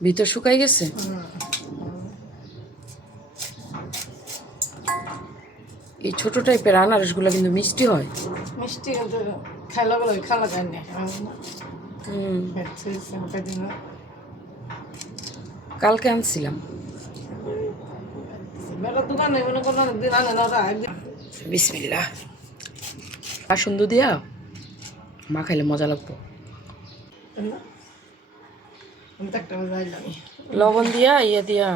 ভিতর শুকাই গেছে? এই ছোট টাইপের আনারসগুলো কিন্তু মিষ্টি হয়। মিষ্টি কিন্তু খাইলে বলে খাওয়া যায় না। হুম। কালকে আনছিলাম। বিসমিল্লা বাসন দিয়া মা খাইলে মজা লাগবো না? আমি তো একটা যাইলাম লবণ দিয়া ইয়ে দিয়া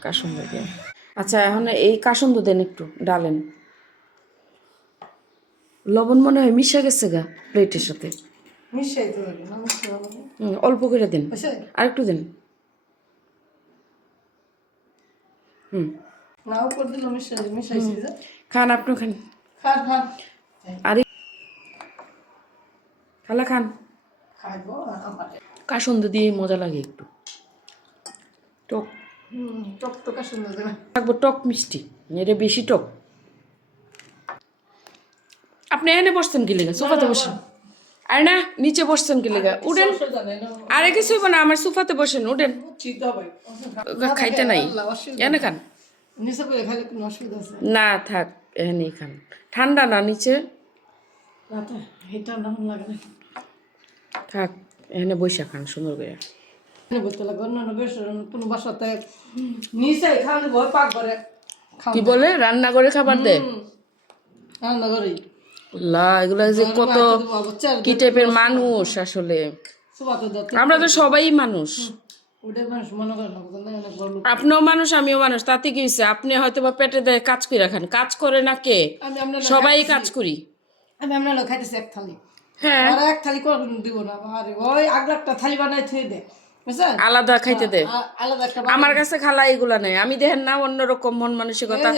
কাসন্দ দিয়া আচ্ছা এখন এই কাসন্দ দেন একটু ডালেন। লবণ মনে হয় মিশে গেছে গা প্লেটের সাথে। অল্প করে দেন? আর একটু দেন। হুম। খান আপনি খান। আর খালা খান। খাইবো কাসন্দ দিয়ে মজা লাগে একটু? টক টক টকা সুন্দর দেবে? থাকব টক মিষ্টি এটা বেশি টক। আপনি এনে বসছেন কি লেগে? সোফাতে বসেন। আর না নিচে বসছেন কি লেগে? উঠেন। আরে কিছু না আমার সোফাতে বসেন উঠেন। খাইতে নাই। এনে খান। না থাক এখানেই খান। ঠান্ডা না নিচে? থাক। এখানে বৈশা খান সুন্দর করে। কি বলে? রান্না করে খাবার দে রান্না করি লা এগুলা যে কত কি টাইপের মানুষ আসলে? আমরা তো সবাই মানুষ। মনে। আপনিও মানুষ আমিও মানুষ তাতে কি হয়েছে আপনি হয়তো বা পেটে দেয় কাজ করে রাখেন কাজ করে না কে? সবাই কাজ করি। আমি আপনার খাইতেছি এক থালি হ্যাঁ। আর এক থালি করে দিব না? আরে ওই আগলা একটা থালি বানাই থুয়ে দে আলাদা খাইতে দে। আমার কাছে খালা এগুলা নেই। আমি দেখেন না অন্যরকম মন মানসিকতা।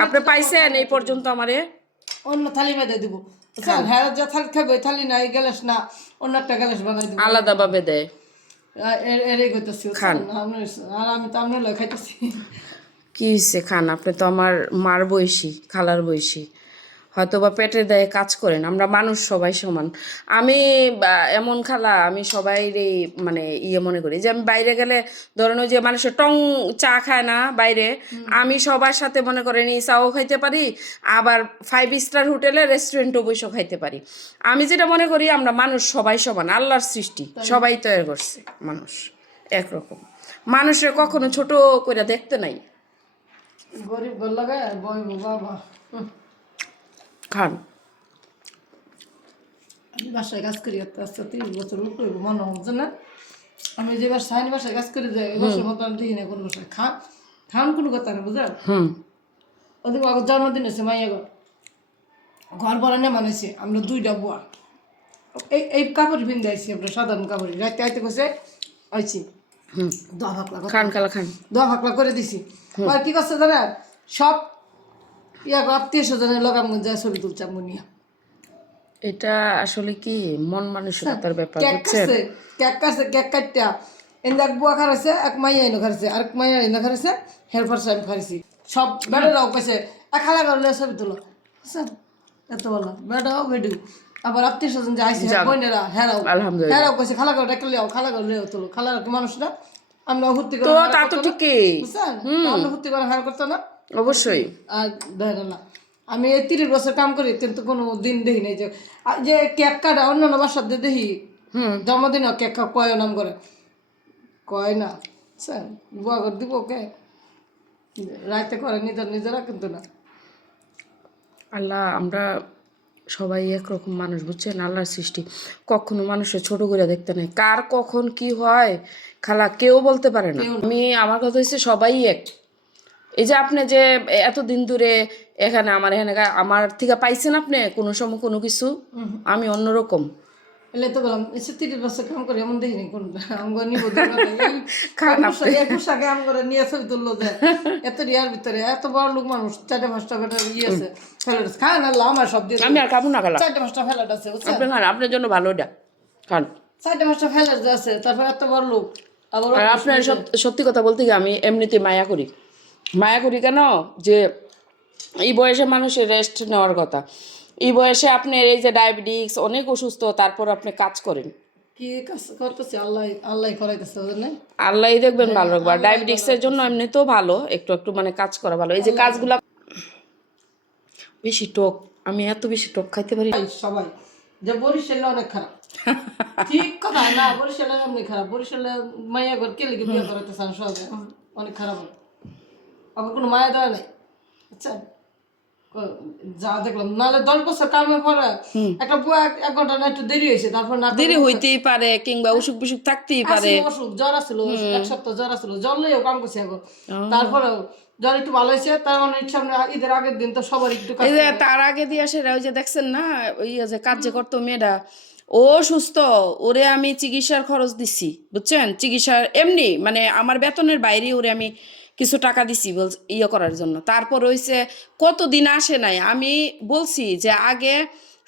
আপনি পাইছেন এই পর্যন্ত আমারে? অন্য থালি বেঁধে দিব। বুঝছেন? হ্যাঁ যে থালি খাবে থালি না এই গ্যালাস না অন্য একটা গ্যালাস বানাই দিব। আলাদা ভাবে দেয় এরই করতেছি? আপনার- আর আমি তো আপনার খাইতেছি। কি হয়েছে খান? আপনি তো আমার মার বয়সী খালার বয়সী। হয়তো বা পেটে দেয় কাজ করেন। আমরা মানুষ সবাই সমান। আমি এমন খালা আমি সবাই মানে ইয়ে মনে করি যে আমি বাইরে গেলে ধরেন ওই যে মানুষের টং চা খায় না বাইরে আমি সবার সাথে মনে করেন এই চাও খাইতে পারি আবার ফাইভ স্টার হোটেলে রেস্টুরেন্টও বসেও খাইতে পারি। আমি যেটা মনে করি আমরা মানুষ সবাই সমান আল্লাহর সৃষ্টি। সবাই তৈরি করছে মানুষ একরকম। মানুষের কখনো ছোট করে দেখতে নাই। গরিব বল লাগে বই বাবা। খান। আমি বাসায় কাজ করি আস্তে আস্তে তিরিশ বছর উপরে মনে হচ্ছে না? আমি যেবার সাইন বাসায় কাজ করে যাই এবছর মতো আমি দেখি না কোনো বাসায়। খা খান কোনো কথা না বুঝলেন? ওদের জন্মদিন আছে মাইয়া ঘর ঘর বলা না মানেছে আমরা দুইটা বুয়া। এই এই কাপড় পিন্ধে আইছি আমরা সাধারণ কাপড়। রাইতে আইতে কইছে আইছি। দোয়া ফাকলা খান খালা খান। দোয়া ফাকলা করে দিছি। আর কি করছে জানেন? সব ইয়া আত্মীয় স্বজনের আমি যা ছবি তুলছে আমি নিয়ে। এটা আসলে কি মন মানসিকতার ব্যাপার কেক বুঝছেন? কাটছে কেক কাটছে কেক কাটটা। এনে এক বুয়া খারাইছে এক মাইয়া এনে খারাইছে আর এক মাইয়া এনে খারাইছে সব এক করলে ছবি তুলো। স্যার এত বলো। বেড়াও বেডু আবার আত্মীয় স্বজন যে আইসি বোনেরা হেরাও। হেরাও কইছে খালা করে ডাকলে লিয়াও খালা করে তুলো। খালা কি মানুষ না আমরা হুত্তি করে তো তা তো ঠিকই। বুঝছেন? আমরা হুত্তি করে হেরা করতো না। অবশ্যই। আর না আমি এই তিরিশ বছর কাম করি কিন্তু কোনো দিন দেখি নাই যে যে কেক কাটা অন্য অন্য বাসার দিয়ে দেখি হুম। জন্মদিন কেক কয় নাম করে? কয় না স্যার বুয়া করে দিব ওকে। রাইতে করে নিজের নিজেরা কিন্তু না। আল্লাহ আমরা সবাই একরকম মানুষ বুঝছেন? আল্লাহর সৃষ্টি। কখনো মানুষের ছোট করে দেখতে নেই। কার কখন কি হয় খালা কেউ বলতে পারে না। আমি আমার কথা হচ্ছে সবাই এক। এই যে আপনি যে এতদিন ধরে এখানে আমার এখানে আমার থেকে পাইছেন আপনি কোনো সময় কোনো কিছু? আমি অন্যরকম। এলে তো বললাম এসে তিরিশ বছর কাম করে এমন দেখিনি কোন নিব পোশাকে আম করে নিয়ে ছবি তুললো যে এত রিয়ার ভিতরে এত বড় লোক মানুষ চারটে পাঁচটা বেটা ইয়ে আছে আল্লাহ আমার সব দিয়ে আমি আর খাব না খালা। চারটে পাঁচটা ফেলাট আছে আপনি খান আপনার জন্য ভালো এটা। খান। চারটে পাঁচটা ফেলাট যে আছে তারপর এত বড় লোক আবার আর আপনার সত্যি কথা বলতে কি আমি এমনিতে মায়া করি। মায়া করি কেন? যে এই বয়সে মানুষের রেস্ট নেওয়ার কথা। এই বয়সে আপনার এই যে ডায়াবেটিস অনেক অসুস্থ তারপর আপনি কাজ করেন। কি কাজ করতেছে? আল্লাহ আল্লাহ করাইতেছে আল্লাহই দেখবেন ভালো ডায়াবেটিক্সের জন্য এমনিতেও ভালো একটু একটু মানে কাজ করা ভালো। এই যে কাজগুলা বেশি টক আমি এত বেশি টক খাইতে পারি সবাই সবাই যে বরিশালে অনেক খারাপ। ঠিক কথা না বরিশালে অনেক খারাপ। বরিশালে মাইয়া ঘর কে লিখে বিয়ে সহজে অনেক খারাপ আবার কোনো মায়া দেওয়া নাই। আচ্ছা যা দেখলাম। নাহলে দশ বছর কামের পরে একটা বুয়া এক- ঘণ্টা না একটু দেরি হয়েছে তারপর না দেরি হইতেই পারে কিংবা অসুখ বিসুখ থাকতেই পারে। অসুখ জ্বর আসছিল এক সপ্তাহ জ্বর আসছিল জ্বর লইও কাম করছে এখন। তারপরেও জ্বর একটু ভালো হয়েছে তার মানে আমরা ঈদের আগের দিন তো সবার একটু তার আগে দিয়ে আসে ওই যে দেখছেন না ওই যে কাজ যে করতো মেয়েটা ও সুস্থ ওরে আমি চিকিৎসার খরচ দিছি বুঝছেন? চিকিৎসার এমনি মানে আমার বেতনের বাইরে ওরে আমি কিছু টাকা দিছি বল ইয়ে করার জন্য। তারপর হইছে কতদিন আসে নাই আমি বলছি যে আগে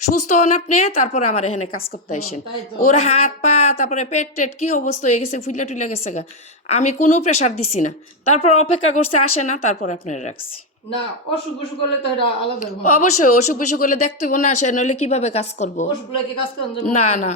সুস্থ হন আপনি তারপরে আমার এখানে কাজ করতে আসেন। ওর হাত পা তারপরে পেট টেট কি অবস্থা হয়ে গেছে ফুলে টুলে গেছে গা। আমি কোনো প্রেশার দিছি না। তারপর অপেক্ষা করছে আসে না তারপর আপনার রাখছি। না অসুখ বিসুখ হলে তো এটা আলাদা অবশ্যই অসুখ বিসুখ হলে দেখতে হবে না সে নইলে কীভাবে কাজ করব? অসুখ কাজ না না।